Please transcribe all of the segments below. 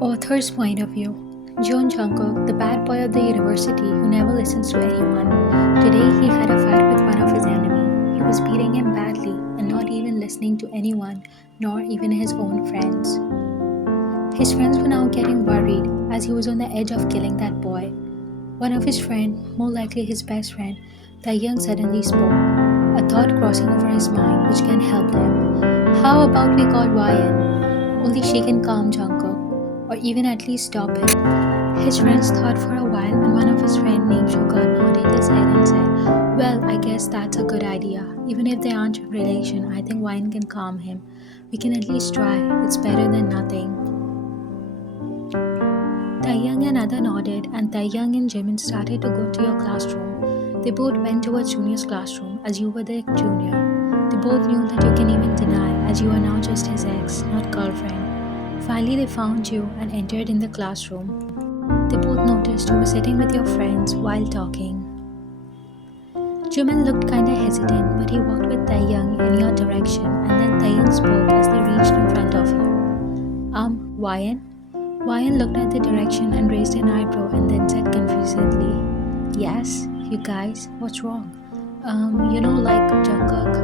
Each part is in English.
Author's point of view. John Jungkook, the bad boy of the university who never listens to anyone. Today he had a fight with one of his enemies. He was beating him badly and not even listening to anyone, nor even his own friends. His friends were now getting worried as he was on the edge of killing that boy. One of his friends, more likely his best friend, Thankyou suddenly spoke, a thought crossing over his mind which can help them. How about we call Ryan? Only she can calm Jungkook, or even at least stop him. His friends thought for a while, and one of his friends named Sugar nodded his head and said, "Well, I guess that's a good idea. Even if they aren't in relation, I think Wine can calm him. We can at least try. It's better than nothing." Taeyang and Ada nodded, and Taeyang and Jimin started to go to your classroom. They both went towards Junior's classroom, as you were the junior. They both knew that you can even deny, as you are now just his ex, not girlfriend. Finally, they found you and entered in the classroom. They both noticed you were sitting with your friends while talking. Jimin looked kinda hesitant, but he walked with Taeyang in your direction, and then Taeyang spoke as they reached in front of you. Wyan? Wyan looked at the direction and raised an eyebrow and then said confusedly, "Yes, you guys, what's wrong?" Like Jungkook.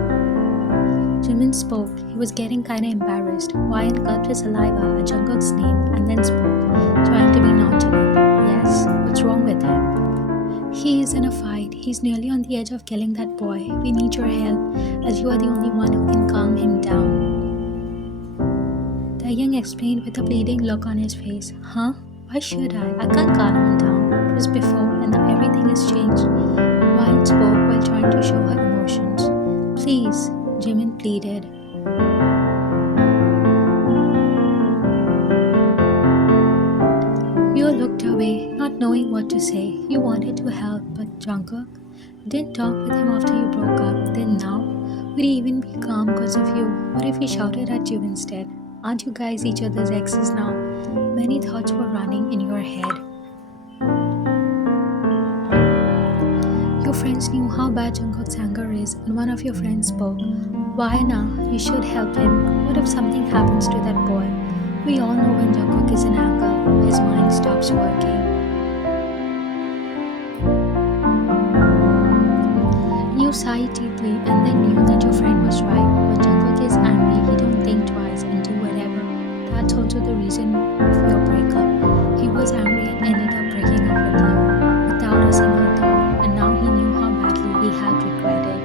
Jimin spoke. He was getting kinda embarrassed. Wyan gulped his saliva at Jungkook's name and then spoke, trying to be nonchalant. "Yes, what's wrong with him?" "He is in a fight. He's nearly on the edge of killing that boy. We need your help, as you are the only one who can calm him down." Taeyang explained with a pleading look on his face. "Huh? Why should I? I can't calm him down. It was before and now everything has changed." Wyan spoke while trying to show her emotions. "Please," Jimin pleaded. You looked away, not knowing what to say. You wanted to help, but Jungkook didn't talk with him after you broke up. Then now, would he even be calm because of you? What if he shouted at you instead? Aren't you guys each other's exes now? Many thoughts were running in your head. Your friends knew how bad Jungkook's anger is, and one of your friends spoke. "Why now? You should help him. What if something happens to that boy?" We all know when Jungkook is in anger, his mind stops working. You sighed deeply and then knew that your friend was right. When Jungkook is angry, he don't think twice and do whatever. That's also the reason of your breakup. He was angry and ended up breaking up with you without a single thought, and now he knew how badly he had regretted.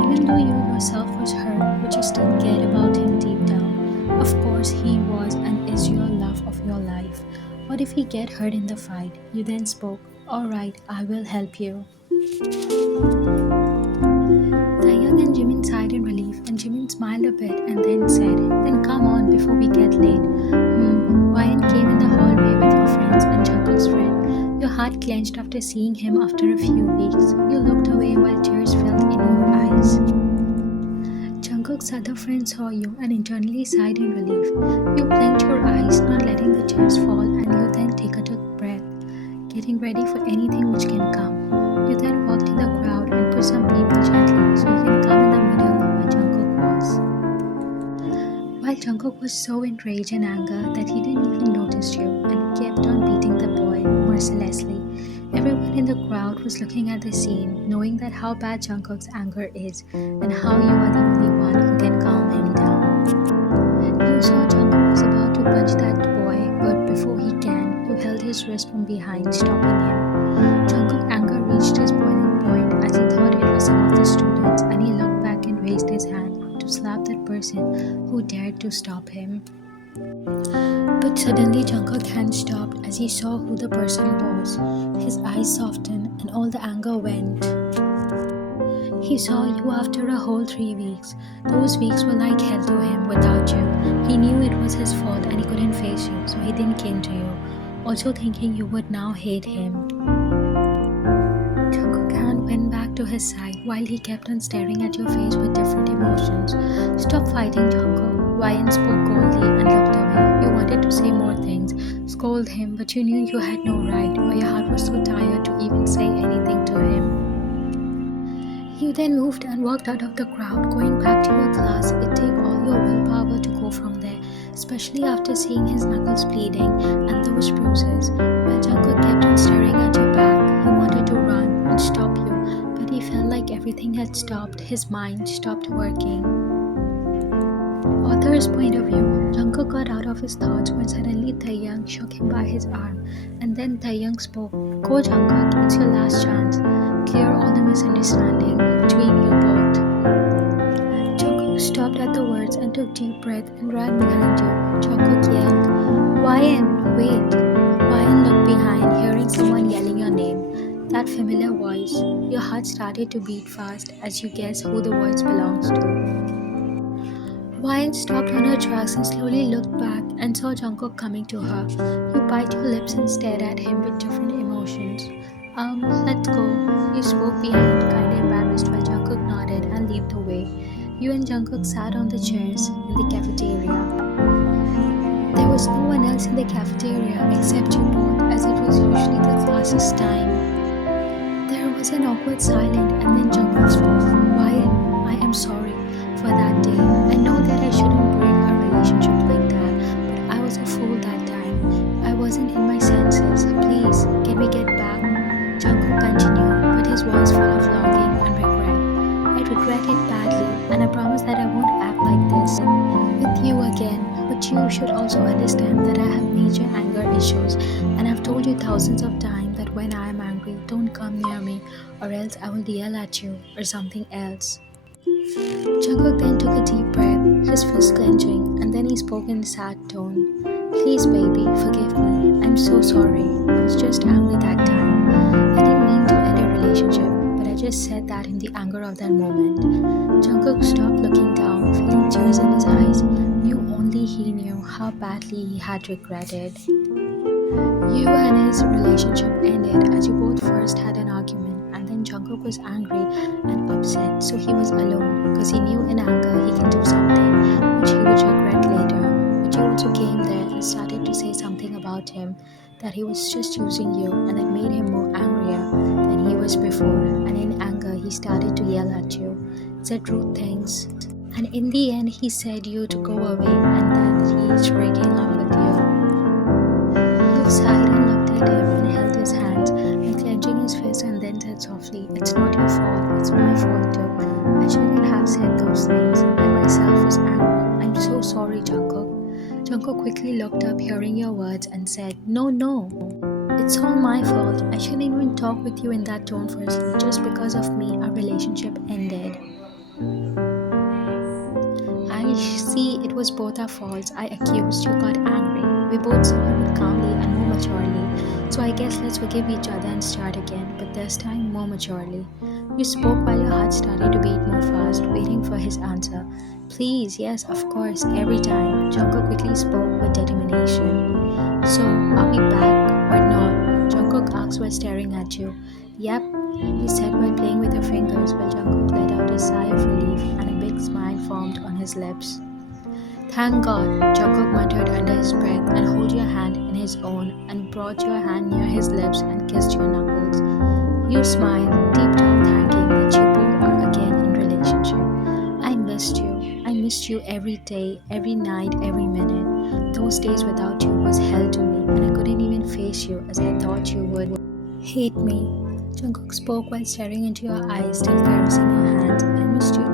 Even though you yourself was hurt, but you still cared about him deep down. Of course, he was and is your love of your life. What if he get hurt in the fight? You then spoke. "Alright, I will help you." Taeyang and Jimin sighed in relief, and Jimin smiled a bit and then said, "Then come on before we get late." Wyan came in the hallway with your friends and Jungkook's friend. Your heart clenched after seeing him after a few weeks. You looked away while tears filled in your eyes. Jungkook's other friend saw you and internally sighed in relief. You blinked your eyes, not letting the tears fall, and you then take a deep breath, getting ready for anything which can come. You then walked in the crowd and pushed some people gently so you can come in the middle where Jungkook was. While Jungkook was so enraged and anger that he didn't even notice you and kept on beating the boy mercilessly. Everyone in the crowd was looking at the scene, knowing that how bad Jungkook's anger is and how you are the only one who can calm him down. You saw Jungkook was about to punch that boy, but before he can, you held his wrist from behind, stopping him. Jungkook's anger reached his boiling point as he thought it was some of the students, and he looked back and raised his hand to slap that person who dared to stop him. But suddenly Jungkook's hand stopped as he saw who the person was. His eyes softened and all the anger went. He saw you after a whole 3 weeks. Those weeks were like hell to him without you. He knew it was his fault and he couldn't face you, so he didn't came to you, also thinking you would now hate him. Jungkook's hand went back to his side while he kept on staring at your face with different emotions. "Stop fighting, Jungkook." Ryan spoke coldly and looked away. You wanted to say more things, scold him, but you knew you had no right, or your heart was so tired to even say anything to him. You then moved and walked out of the crowd, going back to your class. It took all your willpower to go from there, especially after seeing his knuckles bleeding and those bruises. While Jungkook kept on staring at your back, he wanted to run and stop you, but he felt like everything had stopped. His mind stopped working. Author's point of view, Jungkook got out of his thoughts when suddenly Taeyang shook him by his arm, and then Taeyang spoke. Go Jungkook, it's your last chance. Clear all the misunderstanding between you both. Jungkook stopped at the words and took deep breath and ran behind you. Jungkook yelled, Wyan, wait. Wyan looked behind, hearing someone yelling your name. That familiar voice. Your heart started to beat fast as you guessed who the voice belongs to. Wyan stopped on her tracks and slowly looked back and saw Jungkook coming to her. You bite your lips and stared at him with different emotions. Let's go. You spoke behind, kinda embarrassed while Jungkook nodded and lead the way. You and Jungkook sat on the chairs in the cafeteria. There was no one else in the cafeteria except you both, as it was usually the class's time. There was an awkward silence and then Jungkook spoke. Wyan, I am sorry for that day. I know that I shouldn't break a relationship like that, but I was a fool that time. I wasn't in my senses. Please, can we get back? Jungkook continued, but his voice full of longing and regret. I regret it badly, and I promise that I won't act like this with you again. But you should also understand that I have major anger issues, and I've told you thousands of times that when I am angry, don't come near me, or else I will yell at you or something else. Jungkook then took a deep breath, his fist clenching, and then he spoke in a sad tone. Please, baby, forgive me. I'm so sorry. I was just angry that time. I didn't mean to end a relationship, but I just said that in the anger of that moment. Jungkook stopped looking down, feeling tears in his eyes. Only he knew how badly he had regretted. You and his relationship ended as you both first had an argument, and then Jungkook was angry and upset, so he was alone because he knew in anger he can do something which he would regret later. But you also came there and started to say something about him, that he was just using you, and that made him more angrier than he was before, and in anger he started to yell at you, said rude things. And in the end, he said you to go away and that he is breaking up with you. You sighed and looked at him and held his hands and clenching his fist and then said softly, It's not your fault, it's my fault too. I shouldn't have said those things. I myself was angry. I'm so sorry, Jungkook. Jungkook quickly looked up hearing your words and said, No. It's all my fault. I shouldn't even talk with you in that tone firstly. Just because of me, our relationship ended. I see it was both our faults. I accused, you got angry. We both saw it calmly and more maturely. So I guess let's forgive each other and start again, but this time more maturely. You spoke while your heart started to beat more fast, waiting for his answer. Please, yes, of course, every time. Jungkook quickly spoke with determination. So, are we back or not? Jungkook asked while staring at you. Yep, you said while playing with your fingers, while Jungkook let out a sigh of relief and a big smile formed on his lips. Thank God, Jungkook muttered under his breath and held your hand in his own and brought your hand near his lips and kissed your knuckles. You smiled, deep down thanking that you both are again in relationship. I missed you. I missed you every day, every night, every minute. Those days without you was hell to me, and I couldn't even face you as I thought you would hate me. Jungkook spoke while staring into your eyes, still caressing your hands. I missed you